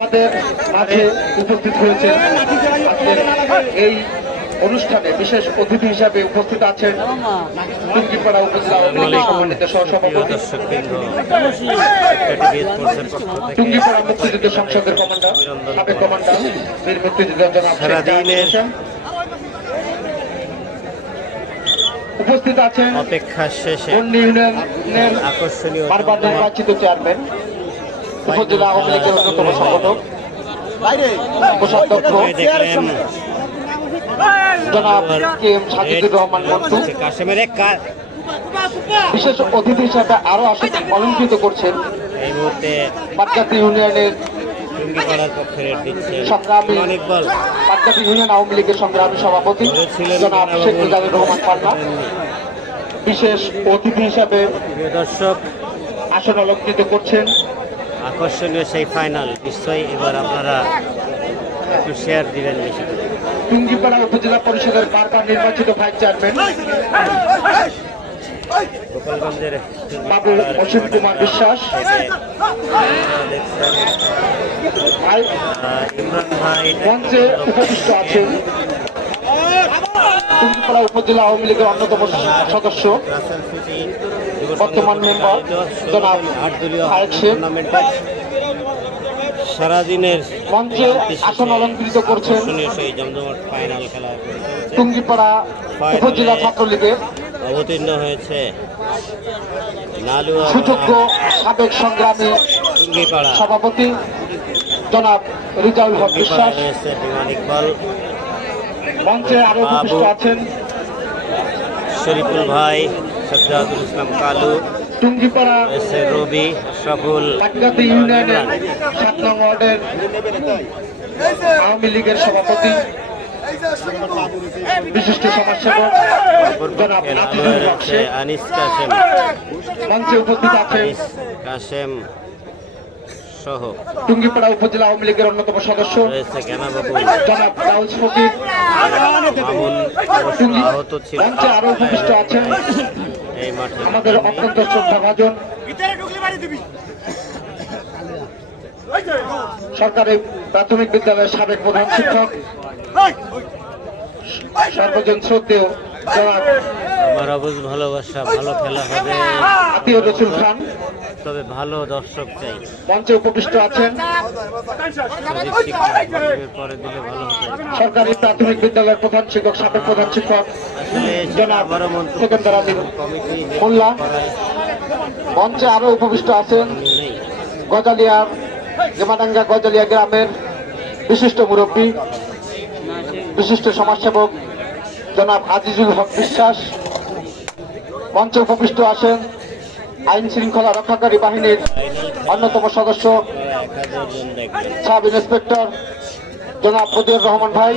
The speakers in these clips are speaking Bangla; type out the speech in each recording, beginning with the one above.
আমাদের মাঝে উপস্থিত হয়েছে আজকের এই অনুষ্ঠানে বিশেষ অতিথি হিসাবে উপস্থিত আছেন টুঙ্গিপাড়া উপজেলা সম্মানিত সহসভাপতি টুঙ্গিপাড়া মুক্তিযুদ্ধ সংসদের কমান্ডার সাবেক কমান্ডার বীর মুক্তিযুদ্ধ জনাব শেখ সারাদিনের জাহাঙ্গীর হোসেন। উপস্থিত আছেন অপেক্ষা শেষে আকর্ষণীয় বারবার নির্বাচিত চেয়ারম্যান। উপজেলা আওয়ামী লীগের অন্যতম সংগঠক কোষাধ্যক্ষ জনাব কে এম সাজিদুর রহমান মন্টু বিশেষ অতিথি হিসাবে আরও আসন অলঙ্কৃত করছেন। পাটকাতি ইউনিয়নের সংগ্রামী পাটকাতি ইউনিয়ন আওয়ামী লীগের সংগ্রামী সভাপতি জনাব শেখ মুজাহিদুর রহমান পান্না বিশেষ অতিথি হিসাবে দর্শক আসন অলঙ্কৃত করছেন। আকর্ষণীয় সেই ফাইনাল নিশ্চয়ই এবার আপনারা একটু শেয়ার দিবেন বেশি করে। টুঙ্গিপাড়া উপজেলা পরিষদের বারবার নির্বাচিত ভাইস চেয়ারম্যান গোপালগঞ্জের অসীম কুমার বিশ্বাস ইমরান ভাই মঞ্চে উপবিষ্ট আছেন টুঙ্গিপাড়া উপজেলা আওয়ামী লীগের অন্যতম সদস্য বর্তমান মেম্বার জনাব সারাদিনের মঞ্চে আসন অলঙ্কৃত করছেন ফাইনাল খেলা। টুঙ্গিপাড়া উপজেলা ছাত্রলীগের অবতীর্ণ হয়েছে সুযোগ্য সাবেক সংগ্রামী সভাপতি জনাব রিজাউল হক বিশ্বাস। বিমান ইকবাল। মঞ্চে আছেন শরীফুল ভাই সজ্জাদুল ইসলাম কালু টুঙ্গিপাড়া রবি আশরাফুল ইউনিয়নের সাত নং ওয়ার্ডের আওয়ামী লীগের সভাপতি বিশিষ্ট সমাজসেবক জনাব আনিস কাশেম। মঞ্চে উপস্থিত আছেন কাশেম। সহ। টুঙ্গিপাড়া উপজেলা আওয়ামী লীগের অন্যতম সদস্য। জনাব রাউজ ফকির। আহত ছিল। মঞ্চে আরও উপবিষ্ট আছেন। এই মাঠে। আমাদের অত্যন্ত শ্রদ্ধাভাজন সরকারি প্রাথমিক বিদ্যালয়ের সাবেক প্রধান শিক্ষক। সর্বজন শ্রদ্ধেয় জনাব আমার অবুজ ভালোবাসা ভালো খেলা হবে। আতিউর রসুল খান। তবে ভালো দর্শক চাই। মঞ্চে উপবিষ্ট আছেন। পরে দিলে ভালো সরকারি প্রাথমিক বিদ্যালয়ের প্রধান শিক্ষক সাবেক প্রধান শিক্ষক জনাব সেকেন্দার আমির মোল্লা। মঞ্চে আরও উপবিষ্ট আছেন নেই। গজালিয়ার গেমাডাঙ্গা গজালিয়া গ্রামের বিশিষ্ট মুরব্বী বিশিষ্ট সমাজসেবক জনাব আজিজুল হক বিশ্বাস। মঞ্চে উপবিষ্ট আছেন আইন শৃঙ্খলা রক্ষাকারী বাহিনীর অন্যতম সদস্য সাব ইন্সপেক্টর জনাব মদিউর রহমান ভাই।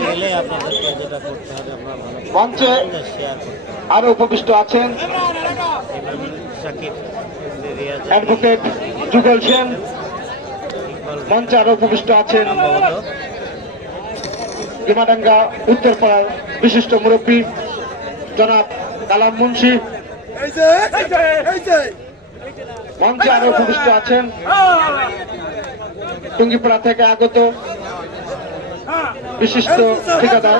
মঞ্চে আরও উপবিষ্ট আছেন অ্যাডভোকেট যুগল সেন। মঞ্চে আরও উপবিষ্ট আছেন গেমাডাঙ্গা উত্তরপাড়ার বিশিষ্ট মুরব্বী জনাব কালাম মুন্সি। মঞ্চে আরও উপবিষ্ট আছেন। টুঙ্গিপাড়া থেকে আগত বিশিষ্ট ঠিকাদার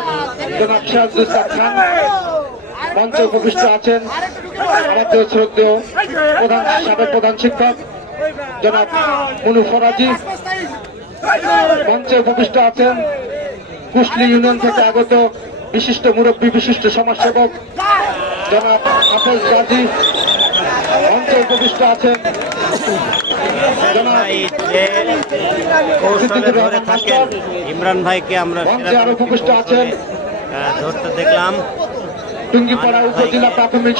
জনাব ইসলাম খান। মঞ্চে উপবিষ্ট আছেন আমাদের শ্রদ্ধেয় প্রধান সাবেক প্রধান শিক্ষক জনাব মুনু ফরাজি। মঞ্চে উপবিষ্ট আছেন কুশলি ইউনিয়ন থেকে আগত বিশিষ্ট মুরব্বী বিশিষ্ট সমাজসেবক জনাব হাফেজ গাজী মঞ্চে উপবিষ্ট আছেন ইমরান ভাইকে আমরা উপবিষ্ট আছেন। ধরতে দেখলাম। টুঙ্গিপাড়া উপজেলা প্রাথমিক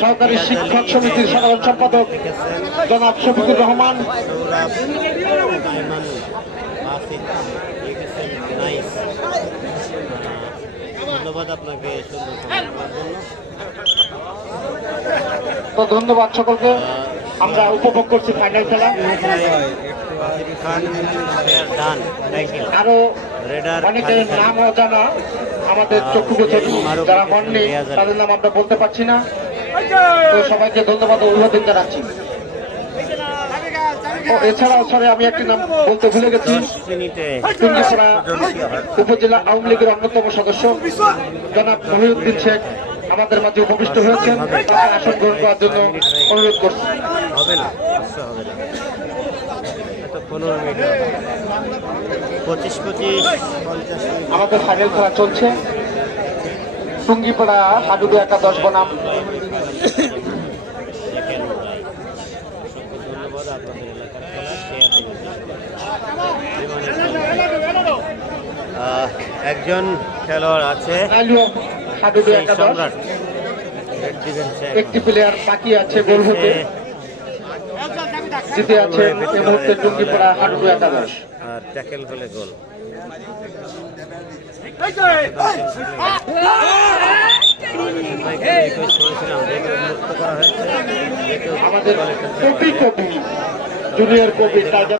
সহকারী শিক্ষক সমিতির সাধারণ সম্পাদক জনাব শফিকুর রহমান। ধন্যবাদ আপনাকে সুন্দর তো ধন্যবাদ সকলকে। আমরা উপভোগ করছি ফাইনাল খেলা। আরও অনেকের নাম অজানা আমাদের চক্ষুগোচর যারা হননি, তাদের নাম আমরা বলতে পারছি না। তো সবাইকে ধন্যবাদ অভিবাদন জানাচ্ছি। এছাড়াও স্যারে আমি একটি নাম বলতে ভুলে গেছি। উপজেলা আওয়ামী লীগের অন্যতম সদস্য, জনাব মহিউদ্দিন শেখ। আমাদের মাঝে উপবিষ্ট হয়েছেন। আসন গ্রহণ করার জন্য অনুরোধ করছি। হবে না। হবে না। পনেরো মিনিট পঁচিশ পঁচিশ পঞ্চাশ আমাদের ফাইনাল খেলা চলছে। টুঙ্গিপাড়া হাডুডু একাদশ বনাম। একজন খেলোয়াড় আছে। একাদশ ডিফেন্সে একটি প্লেয়ার বাকি আছে গোল হতে। জিতে আছে এই মুহূর্তে টুঙ্গিপাড়া হাডুডু একাদশ। ট্যাকেল হলে গোল। আমাদের copy copy junior copy tiger